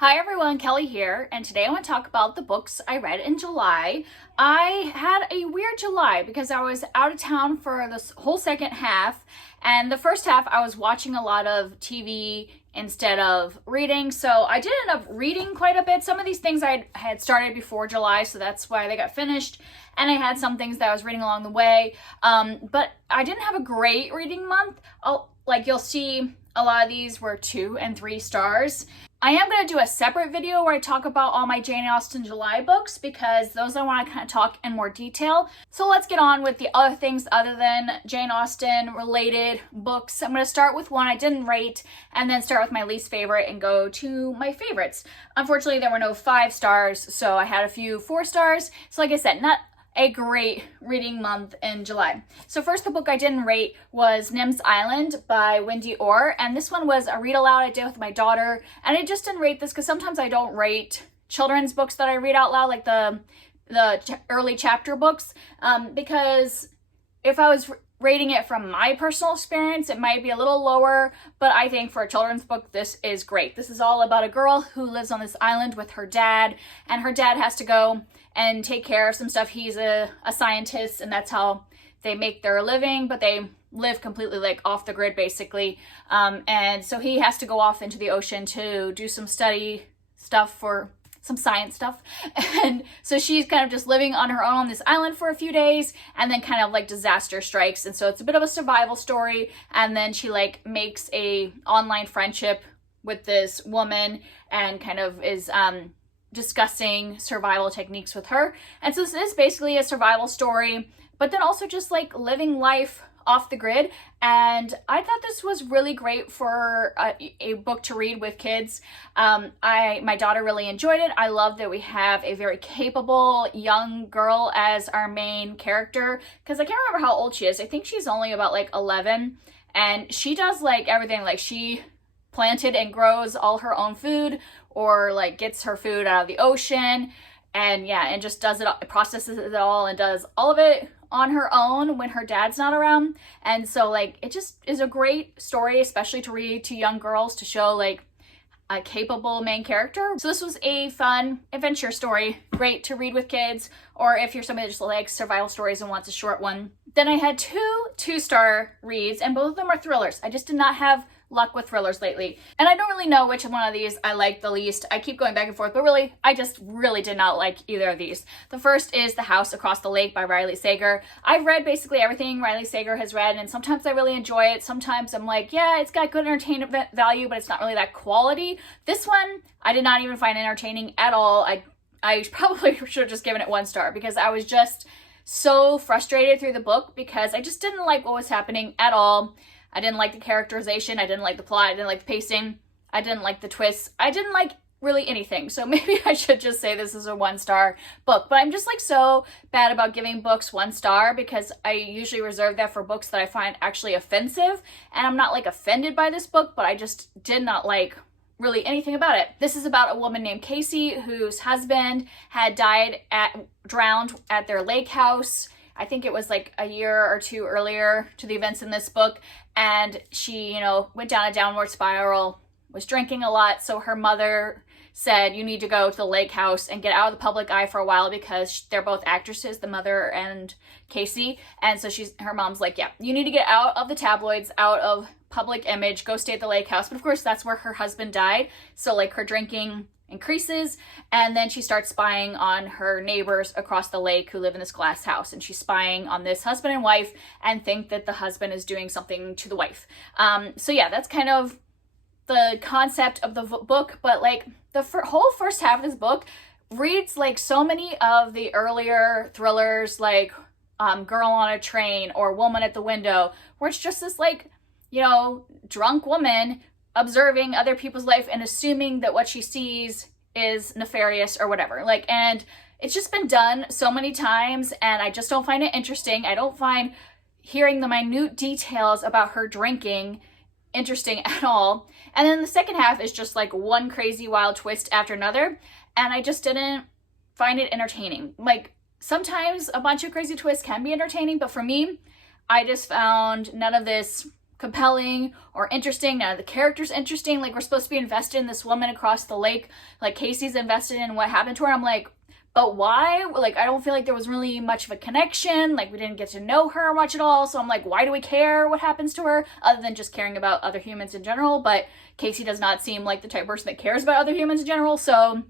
Hi everyone, Kelly here, and today I want to talk about the books I read in July. I had a weird July because I was out of town for this whole second half, and the first half I was watching a lot of TV instead of reading, so I did end up reading quite a bit. Some of these things I had started before July, so that's why they got finished, and I had some things that I was reading along the way, but I didn't have a great reading month. You'll see a lot of these were 2 and 3 stars. I am going to do a separate video where I talk about all my Jane Austen July books because those I want to kind of talk in more detail. So let's get on with the other things other than Jane Austen related books. I'm going to start with one I didn't rate and then start with my least favorite and go to my favorites. Unfortunately, there were no 5 stars, so I had a few 4 stars. So like I said, not a great reading month in July. So first, the book I didn't rate was Nim's Island by Wendy, and this one was a read aloud I did with my daughter, and I just didn't rate this because sometimes I don't rate children's books that I read out loud, like the early chapter books, because if I was rating it from my personal experience, it might be a little lower, but I think for a children's book, this is great. This is all about a girl who lives on this island with her dad, and her dad has to go and take care of some stuff. He's a scientist, and that's how they make their living, but they live completely like off the grid basically. And so he has to go off into the ocean to do some study stuff for some science stuff. And so she's kind of just living on her own on this island for a few days, and then kind of like disaster strikes. And so it's a bit of a survival story. And then she like makes a online friendship with this woman and kind of is, discussing survival techniques with her. And so this is basically a survival story, but then also just like living life off the grid. And I thought this was really great for a book to read with kids. My daughter really enjoyed it. I love that we have a very capable young girl as our main character, because I can't remember how old she is. I think she's only about like 11, and she does like everything. Like she planted and grows all her own food, or like gets her food out of the ocean, and just does it, processes it all, and does all of it on her own when her dad's not around. And so like it just is a great story, especially to read to young girls, to show like a capable main character. So this was a fun adventure story, great to read with kids, or if you're somebody that just likes survival stories and wants a short one. Then I had 2 2-star reads, and both of them are thrillers. I just did not have luck with thrillers lately, and I don't really know which one of these I like the least. I keep going back and forth, but really, I just really did not like either of these. The first is The House Across the Lake by Riley Sager. I've read basically everything Riley Sager has read, and sometimes I really enjoy it. Sometimes I'm like, yeah, it's got good entertainment value, but it's not really that quality. This one, I did not even find entertaining at all. I probably should have just given it 1 star because I was just so frustrated through the book because I just didn't like what was happening at all. I didn't like the characterization, I didn't like the plot, I didn't like the pacing, I didn't like the twists, I didn't like really anything. So maybe I should just say this is a 1-star book. But I'm just like so bad about giving books 1 star because I usually reserve that for books that I find actually offensive. And I'm not like offended by this book, but I just did not like really anything about it. This is about a woman named Kasie whose husband had drowned at their lake house. I think it was like a year or 2 earlier to the events in this book. And she, went down a downward spiral, was drinking a lot. So her mother said, you need to go to the lake house and get out of the public eye for a while because they're both actresses, the mother and Kasie. And so her mom's like, yeah, you need to get out of the tabloids, out of public image, go stay at the lake house. But of course, that's where her husband died. So like her drinking increases, and then she starts spying on her neighbors across the lake who live in this glass house, and she's spying on this husband and wife and think that the husband is doing something to the wife. So yeah, that's kind of the concept of the book, but like the whole first half of this book reads like so many of the earlier thrillers, like Girl on a Train or Woman at the Window, where it's just this like, drunk woman observing other people's life and assuming that what she sees is nefarious or whatever. And it's just been done so many times, and I just don't find it interesting. I don't find hearing the minute details about her drinking interesting at all. And then the second half is just like one crazy wild twist after another, and I just didn't find it entertaining. Like sometimes a bunch of crazy twists can be entertaining, but for me, I just found none of this compelling or interesting. None of the characters interesting. Like, we're supposed to be invested in this woman across the lake. Like, Kasie's invested in what happened to her. I'm like, but why? Like, I don't feel like there was really much of a connection. Like, we didn't get to know her much at all. So I'm like, why do we care what happens to her other than just caring about other humans in general? But Kasie does not seem like the type of person that cares about other humans in general. So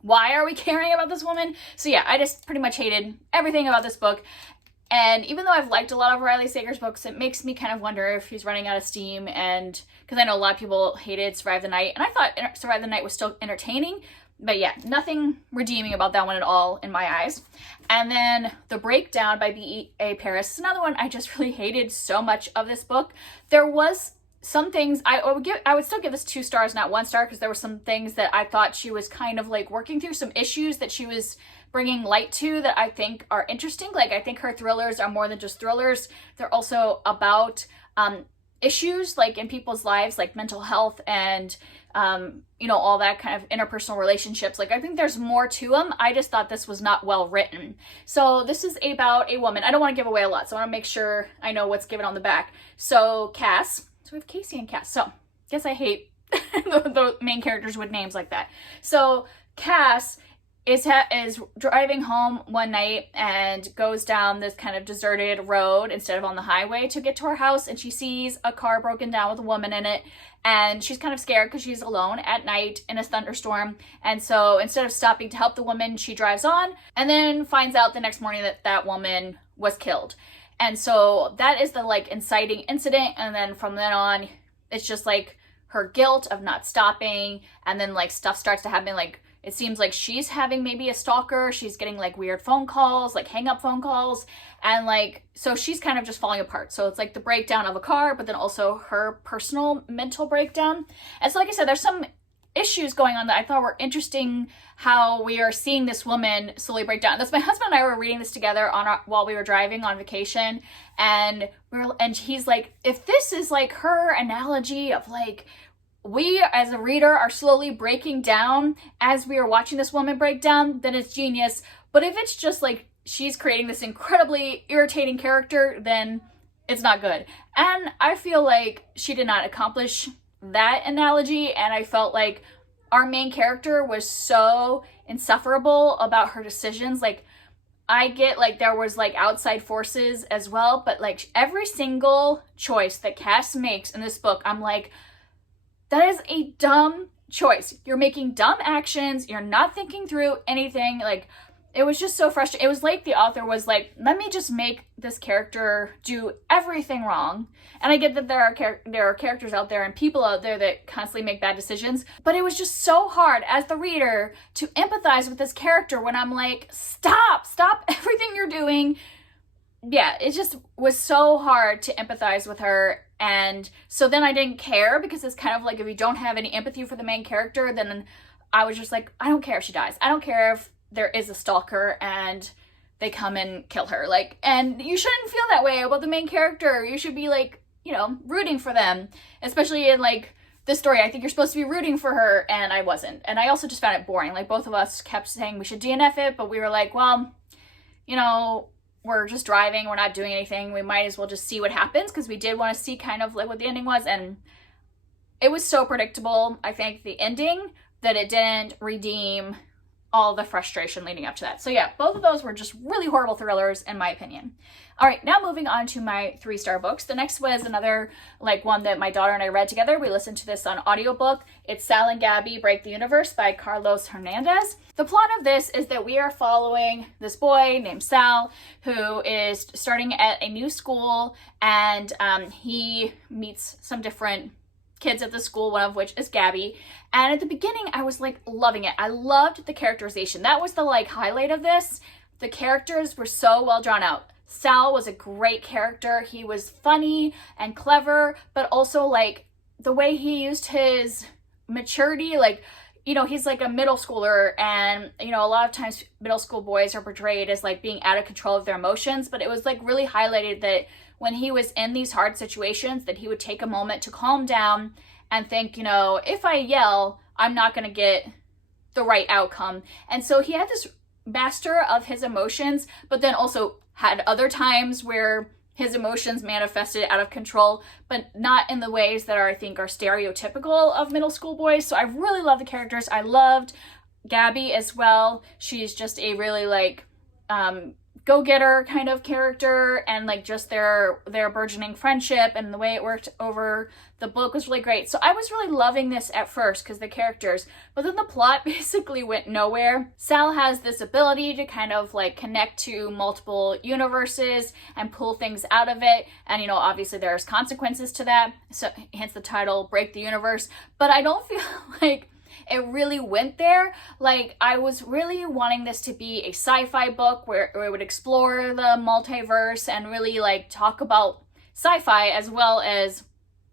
why are we caring about this woman? So yeah, I just pretty much hated everything about this book. And even though I've liked a lot of Riley Sager's books, it makes me kind of wonder if he's running out of steam. And because I know a lot of people hated Survive the Night, and I thought Survive the Night was still entertaining. But yeah, nothing redeeming about that one at all in my eyes. And then The Breakdown by B.A. Paris is another one I just really hated so much of this book. There was some things I would still give this 2 stars, not 1 star, because there were some things that I thought she was kind of like working through, some issues that she was bringing light to that I think are interesting. Like, I think her thrillers are more than just thrillers. They're also about issues like in people's lives, like mental health and all that kind of interpersonal relationships. Like, I think there's more to them. I just thought this was not well written. So this is about a woman. I don't want to give away a lot, so I want to make sure I know what's given on the back. So Cass. So we have Kasie and Cass. So guess I hate the main characters with names like that. So Cass is driving home one night and goes down this kind of deserted road instead of on the highway to get to her house, and she sees a car broken down with a woman in it, and she's kind of scared because she's alone at night in a thunderstorm. And so instead of stopping to help the woman, she drives on and then finds out the next morning that that woman was killed. And so that is the like inciting incident, and then from then on it's just like her guilt of not stopping, and then like stuff starts to happen. Like, it seems like she's having maybe a stalker. She's getting like weird phone calls, like hang up phone calls. And like, so she's kind of just falling apart. So it's like the breakdown of a car, but then also her personal mental breakdown. And so like I said, there's some issues going on that I thought were interesting, how we are seeing this woman slowly break down. That's my husband and I were reading this together while we were driving on vacation. And he's like, if this is like her analogy of like, we as a reader are slowly breaking down as we are watching this woman break down, then it's genius. But if it's just like she's creating this incredibly irritating character, then it's not good. And I feel like she did not accomplish that analogy, and I felt like our main character was so insufferable about her decisions. Like, I get like there was like outside forces as well, but like every single choice that Cass makes in this book, I'm like, that is a dumb choice. You're making dumb actions. You're not thinking through anything. Like, it was just so frustrating. It was like the author was like, let me just make this character do everything wrong. And I get that there are characters out there and people out there that constantly make bad decisions, but it was just so hard as the reader to empathize with this character when I'm like, stop everything you're doing. Yeah, it just was so hard to empathize with her. And so then I didn't care, because it's kind of like, if you don't have any empathy for the main character, then I was just like, I don't care if she dies. I don't care if there is a stalker and they come and kill her. Like, and you shouldn't feel that way about the main character. You should be like, rooting for them, especially in like this story. I think you're supposed to be rooting for her, and I wasn't. And I also just found it boring. Like, both of us kept saying we should DNF it, but we were like, well, we're just driving, we're not doing anything, we might as well just see what happens, because we did want to see kind of like what the ending was. And it was so predictable, I think, the ending, that it didn't redeem all the frustration leading up to that. So yeah, both of those were just really horrible thrillers in my opinion. All right, now moving on to my 3-star books. The next was another like one that my daughter and I read together. We listened to this on audiobook. It's Sal and Gabi Break the Universe by Carlos Hernandez. The plot of this is that we are following this boy named Sal, who is starting at a new school, and he meets some different kids at the school, one of which is Gabi. And at the beginning, I was like loving it. I loved the characterization. That was the like highlight of this. The characters were so well drawn out. Sal was a great character. He was funny and clever, but also like the way he used his maturity, like, he's like a middle schooler, and, a lot of times middle school boys are portrayed as like being out of control of their emotions, but it was like really highlighted that when he was in these hard situations, that he would take a moment to calm down and think, if I yell, I'm not going to get the right outcome. And so he had this master of his emotions, but then also had other times where his emotions manifested out of control, but not in the ways that I think are stereotypical of middle school boys. So I really love the characters. I loved Gabi as well. She's just a really like go-getter kind of character, and like just their burgeoning friendship and the way it worked over the book was really great. So I was really loving this at first because the characters, but then the plot basically went nowhere. Sal has this ability to kind of like connect to multiple universes and pull things out of it, and you know, obviously there's consequences to that, so hence the title, Break the Universe. But I don't feel like it really went there. Like, I was really wanting this to be a sci-fi book where it would explore the multiverse and really like talk about sci-fi as well as,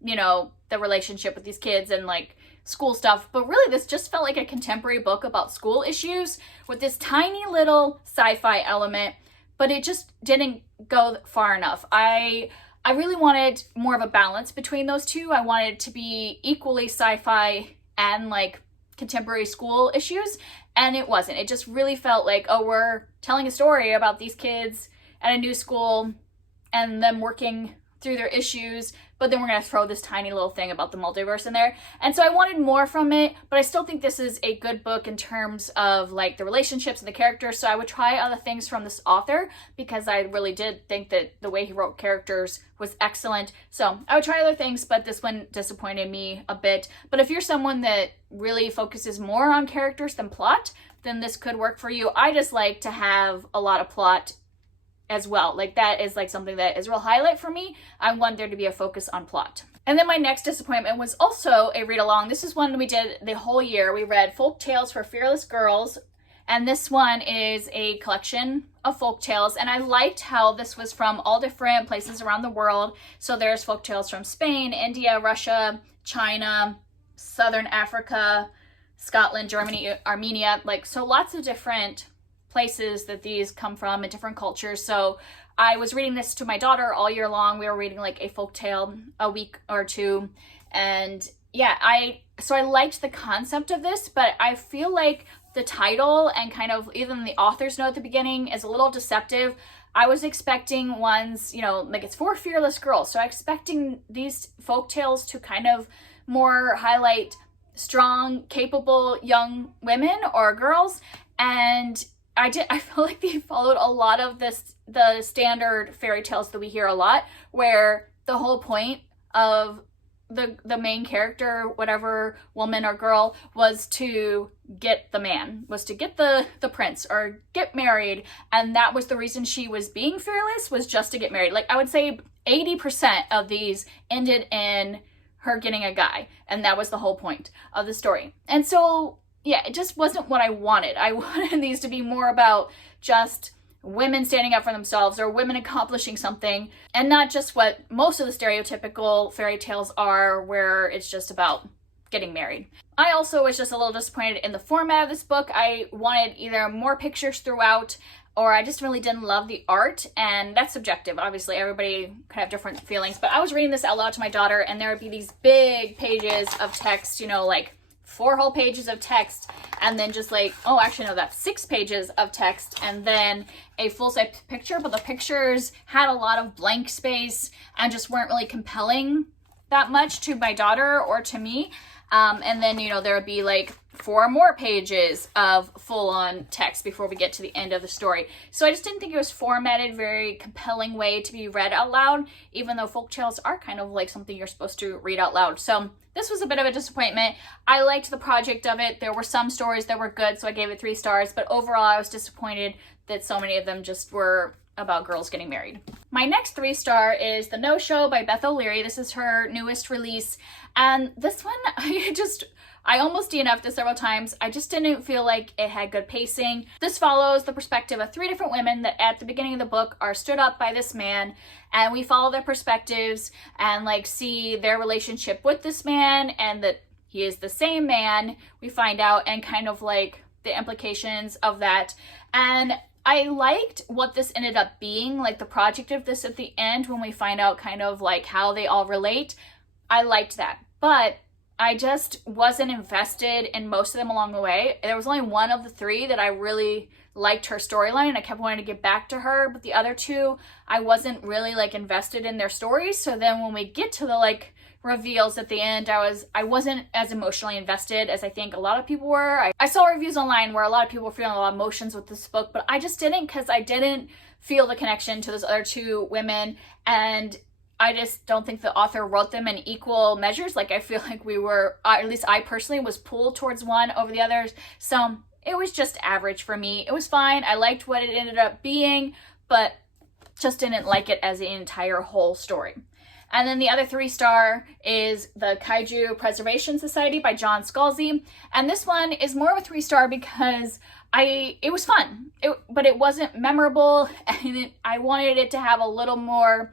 you know, the relationship with these kids and like school stuff. But really this just felt like a contemporary book about school issues with this tiny little sci-fi element, but it just didn't go far enough. I really wanted more of a balance between those two. I wanted it to be equally sci-fi and like contemporary school issues, and it wasn't. It just really felt like, oh, we're telling a story about these kids at a new school and them working through their issues, but then we're going to throw this tiny little thing about the multiverse in there. And so I wanted more from it, but I still think this is a good book in terms of like the relationships and the characters. So I would try other things from this author because I really did think that the way he wrote characters was excellent. So I would try other things, but this one disappointed me a bit. But if you're someone that really focuses more on characters than plot, then this could work for you. I just like to have a lot of plot as well. Like, that is like something that is a real highlight for me. I want there to be a focus on plot. And then my next disappointment was also a read along. This is one we did the whole year. We read Folktales for Fearless Girls, and this one is a collection of folk tales, and I liked how this was from all different places around the world. So there's folk tales from Spain, India, Russia, China, Southern Africa, Scotland, Germany, Armenia, like, so lots of different places that these come from and different cultures. So I was reading this to my daughter all year long. We were reading like a folk tale a week or two, and yeah, I liked the concept of this, but I feel like the title and kind of even the author's note at the beginning is a little deceptive. I was expecting ones, you know, like it's for fearless girls, so I'm expecting these folk tales to kind of more highlight strong, capable young women or girls, and I feel like they followed a lot of the standard fairy tales that we hear a lot, where the whole point of the main character, whatever woman or girl, was to get the man, was to get the prince or get married, and that was the reason she was being fearless, was just to get married. Like, I would say 80% of these ended in her getting a guy, and that was the whole point of the story. And so yeah, it just wasn't what I wanted. I wanted these to be more about just women standing up for themselves or women accomplishing something, and not just what most of the stereotypical fairy tales are, where it's just about getting married. I also was just a little disappointed in the format of this book. I wanted either more pictures throughout, or I just really didn't love the art, and that's subjective. Obviously, everybody could have different feelings, but I was reading this out loud to my daughter, and there would be these big pages of text, you know, like 4 whole pages of text, and then just like, oh, actually no, that's 6 pages of text, and then a full-size picture, but the pictures had a lot of blank space and just weren't really compelling that much to my daughter or to me. And then, you know, there would be like 4 more pages of full-on text before we get to the end of the story. So I just didn't think it was formatted very compelling way to be read out loud, even though folktales are kind of like something you're supposed to read out loud. So this was a bit of a disappointment. I liked the project of it. There were some stories that were good, so I gave it 3 stars, but overall I was disappointed that so many of them just were about girls getting married. My next 3-star is The No-Show by Beth O'Leary. This is her newest release, and this one, I almost DNF'd this several times. I just didn't feel like it had good pacing. This follows the perspective of 3 different women that at the beginning of the book are stood up by this man, and we follow their perspectives and like see their relationship with this man, and that he is the same man, we find out, and kind of like the implications of that. And I liked what this ended up being, like the project of this at the end when we find out kind of like how they all relate. I liked that. But I just wasn't invested in most of them along the way. There was only one of the three that I really liked her storyline and I kept wanting to get back to her, but the other two, I wasn't really like invested in their stories. So then when we get to the like reveals at the end, I wasn't as emotionally invested as I think a lot of people were. I saw reviews online where a lot of people were feeling a lot of emotions with this book, but I just didn't, because I didn't feel the connection to those other two women, and I just don't think the author wrote them in equal measures. Like, I feel like we were, at least I personally was pulled towards one over the others. So it was just average for me. It was fine. I liked what it ended up being, but just didn't like it as an entire whole story. And then the other 3-star is the Kaiju Preservation Society by John Scalzi. And this one is more of a 3-star because it was fun, but it wasn't memorable, and I wanted it to have a little more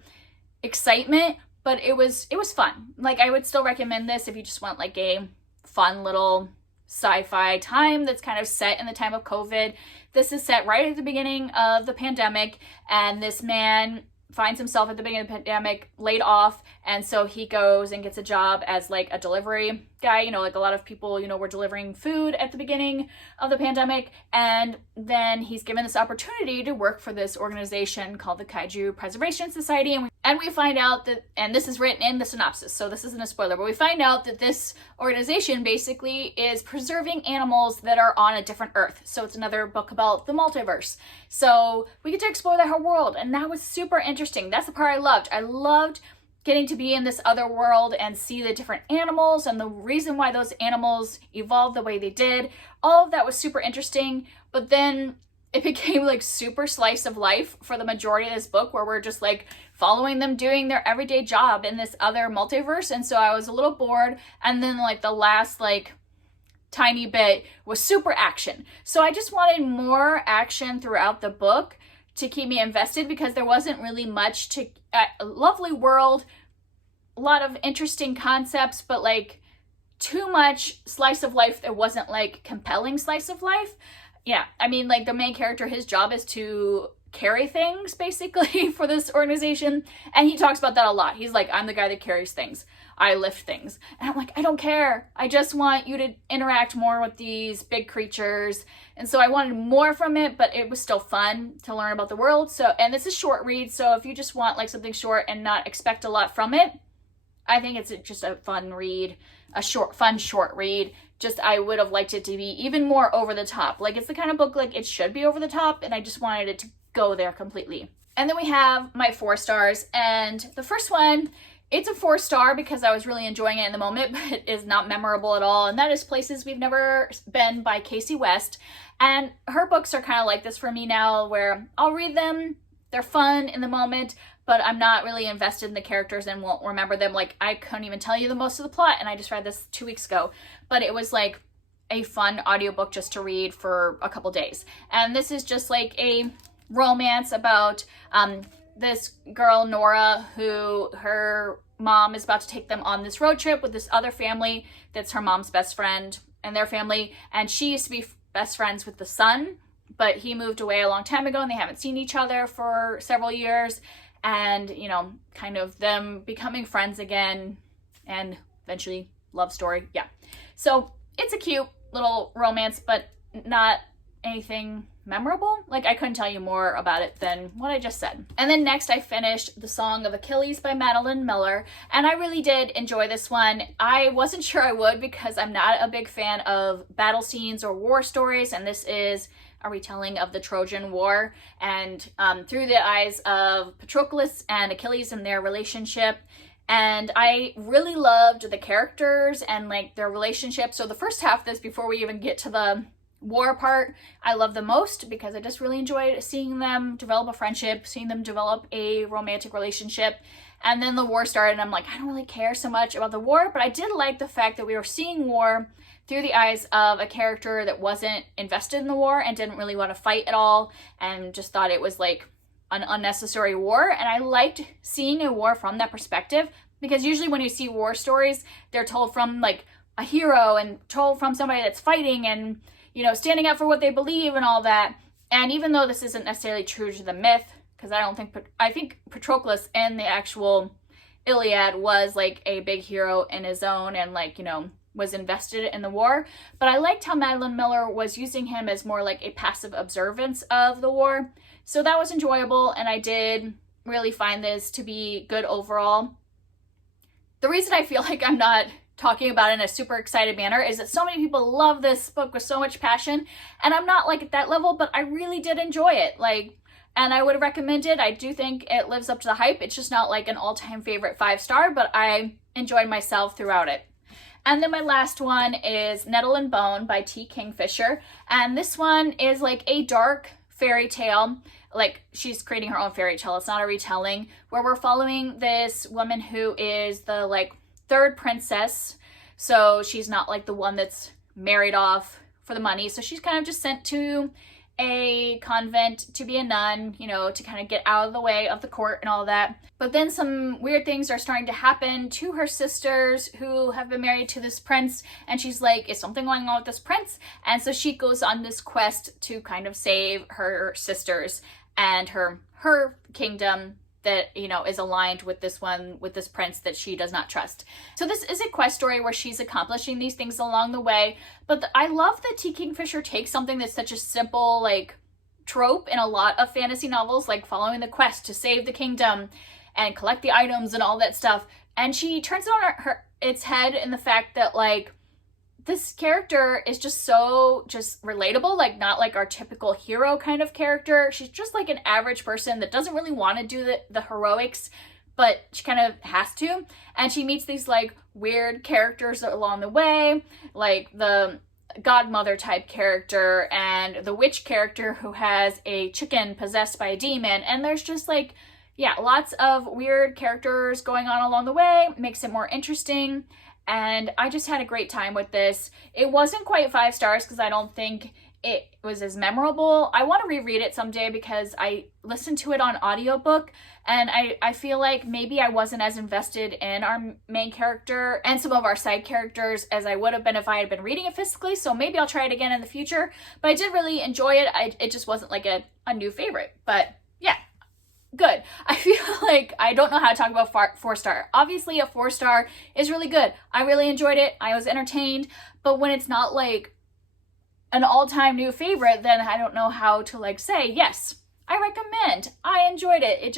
excitement, but it was fun. Like, I would still recommend this if you just want like a fun little sci-fi time that's kind of set in the time of COVID. This is set right at the beginning of the pandemic, and this man finds himself at the beginning of the pandemic laid off, and so he goes and gets a job as like a delivery guy. You know, like a lot of people, you know, were delivering food at the beginning of the pandemic, and then he's given this opportunity to work for this organization called the Kaiju Preservation Society, and we find out that, and this is written in the synopsis, so this isn't a spoiler, but we find out that this organization basically is preserving animals that are on a different Earth. So it's another book about the multiverse. So we get to explore that whole world, and that was super interesting. That's the part I loved. I loved getting to be in this other world and see the different animals and the reason why those animals evolved the way they did. All of that was super interesting, but then it became like super slice of life for the majority of this book, where we're just like following them doing their everyday job in this other multiverse. And so I was a little bored. And then like the last like tiny bit was super action. So I just wanted more action throughout the book to keep me invested, because there wasn't really much to, a lovely world, a lot of interesting concepts, but like too much slice of life that wasn't like compelling slice of life. Yeah, I mean, like the main character, his job is to carry things basically for this organization, and he talks about that a lot. He's like, I'm the guy that carries things, I lift things, and I'm like, I don't care, I just want you to interact more with these big creatures. And so I wanted more from it, but it was still fun to learn about the world. So, and this is short read, so if you just want like something short and not expect a lot from it, I think it's just a fun read, fun short read. Just, I would have liked it to be even more over the top. Like, it's the kind of book like it should be over the top, and I just wanted it to go there completely. And then we have my 4 stars, and the first one, it's a 4-star because I was really enjoying it in the moment, but it is not memorable at all, and that is Places We've Never Been by Kasie West. And her books are kind of like this for me now, where I'll read them, they're fun in the moment, but I'm not really invested in the characters and won't remember them. Like, I couldn't even tell you the most of the plot, and I just read this 2 weeks ago, but it was like a fun audiobook just to read for a couple days. And this is just like a romance about this girl, Nora, who her mom is about to take them on this road trip with this other family that's her mom's best friend and their family, and she used to be best friends with the son, but he moved away a long time ago and they haven't seen each other for several years, and you know, kind of them becoming friends again, and eventually love story. Yeah, so it's a cute little romance, but not anything memorable. Like, I couldn't tell you more about it than what I just said. And then next I finished The Song of Achilles by Madeline Miller, and I really did enjoy this one. I wasn't sure I would, because I'm not a big fan of battle scenes or war stories, and this is a retelling of the Trojan War, and through the eyes of Patroclus and Achilles and their relationship. And I really loved the characters and like their relationship. So the first half of this, before we even get to the war part, I love the most, because I just really enjoyed seeing them develop a friendship, seeing them develop a romantic relationship. And then the war started, and I'm like, I don't really care so much about the war, but I did like the fact that we were seeing war through the eyes of a character that wasn't invested in the war and didn't really want to fight at all, and just thought it was like an unnecessary war. And I liked seeing a war from that perspective, because usually when you see war stories, they're told from like a hero and told from somebody that's fighting and, you know, standing up for what they believe and all that. And even though this isn't necessarily true to the myth, because I think Patroclus in the actual Iliad was like a big hero in his own, and like, you know, was invested in the war, but I liked how Madeline Miller was using him as more like a passive observance of the war. So that was enjoyable, and I did really find this to be good overall. The reason I feel like I'm not talking about it in a super excited manner is that so many people love this book with so much passion, and I'm not like at that level, but I really did enjoy it. And I would recommend it. I do think it lives up to the hype. It's just not like an all-time favorite 5-star, but I enjoyed myself throughout it. And then my last one is Nettle and Bone by T. Kingfisher. And this one is like a dark fairy tale. Like, she's creating her own fairy tale. It's not a retelling, where we're following this woman who is the like third princess. So she's not like the one that's married off for the money. So she's kind of just sent to a convent to be a nun, you know, to kind of get out of the way of the court and all that. But then some weird things are starting to happen to her sisters who have been married to this prince, and she's like, is something going on with this prince? And so she goes on this quest to kind of save her sisters and her kingdom that, you know, is aligned with this prince that she does not trust. So this is a quest story where she's accomplishing these things along the way. But I love that T. Kingfisher takes something that's such a simple, like, trope in a lot of fantasy novels, like following the quest to save the kingdom and collect the items and all that stuff. And she turns it on its head in the fact that, like, this character is just so relatable, like not like our typical hero kind of character. She's just like an average person that doesn't really want to do the heroics, but she kind of has to. And she meets these like weird characters along the way, like the godmother type character and the witch character who has a chicken possessed by a demon. And there's just like, yeah, lots of weird characters going on along the way. Makes it more interesting. And I just had a great time with this. It wasn't quite 5 stars because I don't think it was as memorable. I want to reread it someday because I listened to it on audiobook, and I feel like maybe I wasn't as invested in our main character and some of our side characters as I would have been if I had been reading it physically. So maybe I'll try it again in the future. But I did really enjoy it. It just wasn't like a new favorite. But yeah. Good. I feel like I don't know how to talk about 4-star. Obviously, a 4-star is really good. I really enjoyed it. I was entertained. But when it's not like an all-time new favorite, then I don't know how to like say, yes, I recommend. I enjoyed it.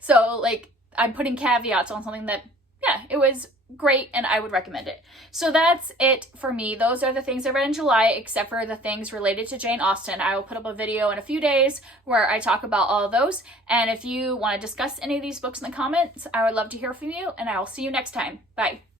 So like I'm putting caveats on something that, yeah, it was great and I would recommend it. So that's it for me. Those are the things I read in July, except for the things related to Jane Austen. I will put up a video in a few days where I talk about all of those. And if you want to discuss any of these books in the comments, I would love to hear from you, and I will see you next time. Bye.